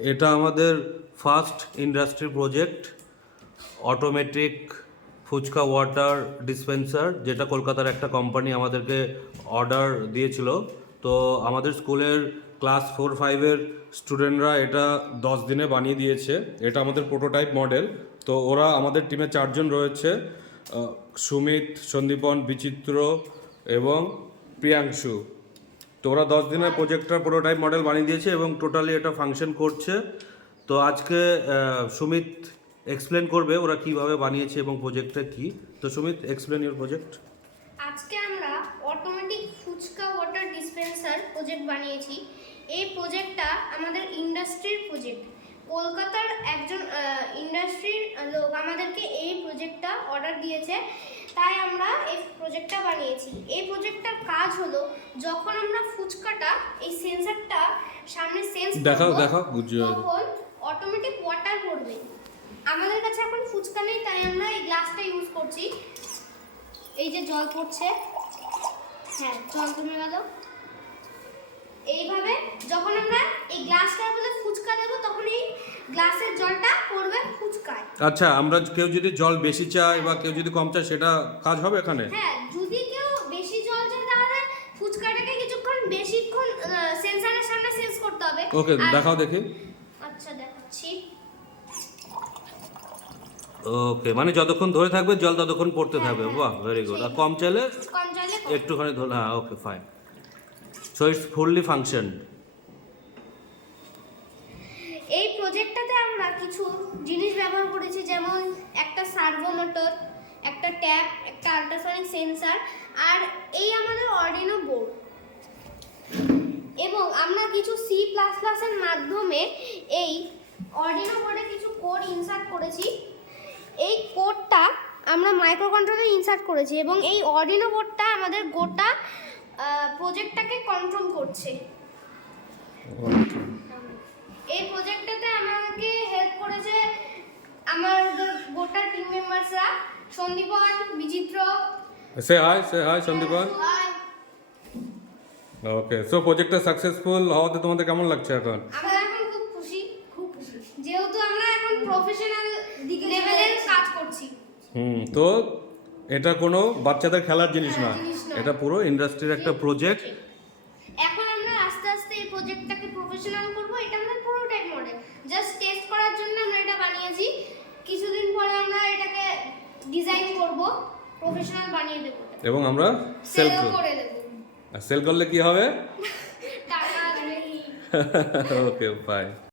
এটা আমাদের first industry project, automatic phuchka water dispenser, যেটা কলকাতার একটা কোম্পানি আমাদেরকে অর্ডার দিয়েছিল। তো আমাদের স্কুলের ক্লাস 4-5-এর স্টুডেন্টরা এটা 10 দিনে বানিয়ে দিয়েছে। এটা আমাদের প্রোটোটাইপ মডেল। তো ওরা আমাদের টিমে 4 জন রয়েছে, সুমিত, সন্দীপন, বিচিত্র এবং প্রিয়াংশু। তো ওরা 10 দিনের প্রজেক্টটা প্রোটোটাইপ মডেল বানিয়ে দিয়েছে এবং টোটালি এটা ফাংশন করছে। তো আজকে সুমিত এক্সপ্লেন করবে ওরা কিভাবে বানিয়েছে এবং প্রজেক্টটা কি। তো সুমিত, এক্সপ্লেন ইউর প্রজেক্ট। আজকে আমরা automatic phuchka water dispenser project বানিয়েছি। এই প্রজেক্টটা আমাদের ইন্ডাস্ট্রির প্রজেক্ট। কলকাতার একজন ইন্ডাস্ট্রির লোক আমাদেরকে এই প্রজেক্টটা অর্ডার দিয়েছে, তাই আমরা এই প্রজেক্টটা বানিয়েছি। এই প্রজেক্টটার কাজ হলো, যখন আমরা ফুচকাটা এই সেন্সরটা সামনে সেন্স করব তখন অটোমেটিক ওয়াটার পড়বে। আমাদের কাছে এখন ফুচকা নেই, তাই আমরা এই গ্লাসটা ইউজ করছি। এই যে জল পড়ছে, হ্যাঁ জল কমে গেল। এইভাবে যখন আমরা এই গ্লাসটার মধ্যে ফুচকা দেব, তখন এই গ্লাসের জলটা পড়বে ফুচকায়। আচ্ছা, আমরা কেউ যদি জল বেশি চায় বা কেউ যদি কম চায়, সেটা কাজ হবে এখানে? হ্যাঁ, যদি কেউ বেশি জল চায় তাহলে ফুচকাটাকে বেশিক্ষণ সেন্সরের সামনে সেন্স করতে হবে। ওকে, দেখাও দেখি। আচ্ছা, দেখাচ্ছি। ওকে, মানে যতক্ষণ ধরে থাকবে জল ততক্ষণ পড়তে থাকবে। বাহ, ভেরি গুড। আর কম চাইলে একটুখানি ধরে, হ্যাঁ okay fine. So it's fully function. এই প্রজেক্টটাতে আমরা কিছু জিনিস ব্যবহার করেছি, যেমন একটা সার্ভো মোটর, একটা ট্যাপ, একটা আল্ট্রাসনিক সেন্সর, আর এই আমাদের অর্ডিনো বোর্ড। এবং আমরা কিছু C++ এর মাধ্যমে এই অর্ডিনো বোর্ডে কিছু কোড ইনসার্ট করেছি। এই কোডটা আমরা মাইক্রো কন্ট্রোলারে ইনসার্ট করেছি এবং এই অর্ডিনো বোর্ডটা আমাদের গোটা প্রজেক্টটাকে কন্ট্রোল করছে। এই প্রজেক্টটাতে আমাকে হেল্প করেছে আমার গোটা টিম মেম্বারসরা, সন্দীপন, বিচিত্র। সে হাই সন্দীপন। ওকে, সো প্রজেক্টটা সাকসেসফুল হওয়াতে তোমাদের কেমন লাগছে এখন? আমরা এখন খুব খুশি, যেহেতু আমরা এখন প্রফেশনাল লেভেলের কাজ করছি। তো এটা কোনো বাচ্চাদের খেলার জিনিস না, এটা পুরো ইন্ডাস্ট্রির একটা প্রজেক্ট। এখন আমরা আস্তে আস্তে এই প্রজেক্টটাকে প্রফেশনাল করব। এটা আমাদের প্রোটোটাইপ মডেল, জাস্ট টেস্ট করার জন্য আমরা এটা বানিয়েছি। কিছুদিন পরে আমরা এটাকে ডিজাইন করব, প্রফেশনাল বানিয়ে দেব এবং আমরা সেল করে দেব। সেল করলে কি হবে? টাকা আসবে। ওকে, বাই।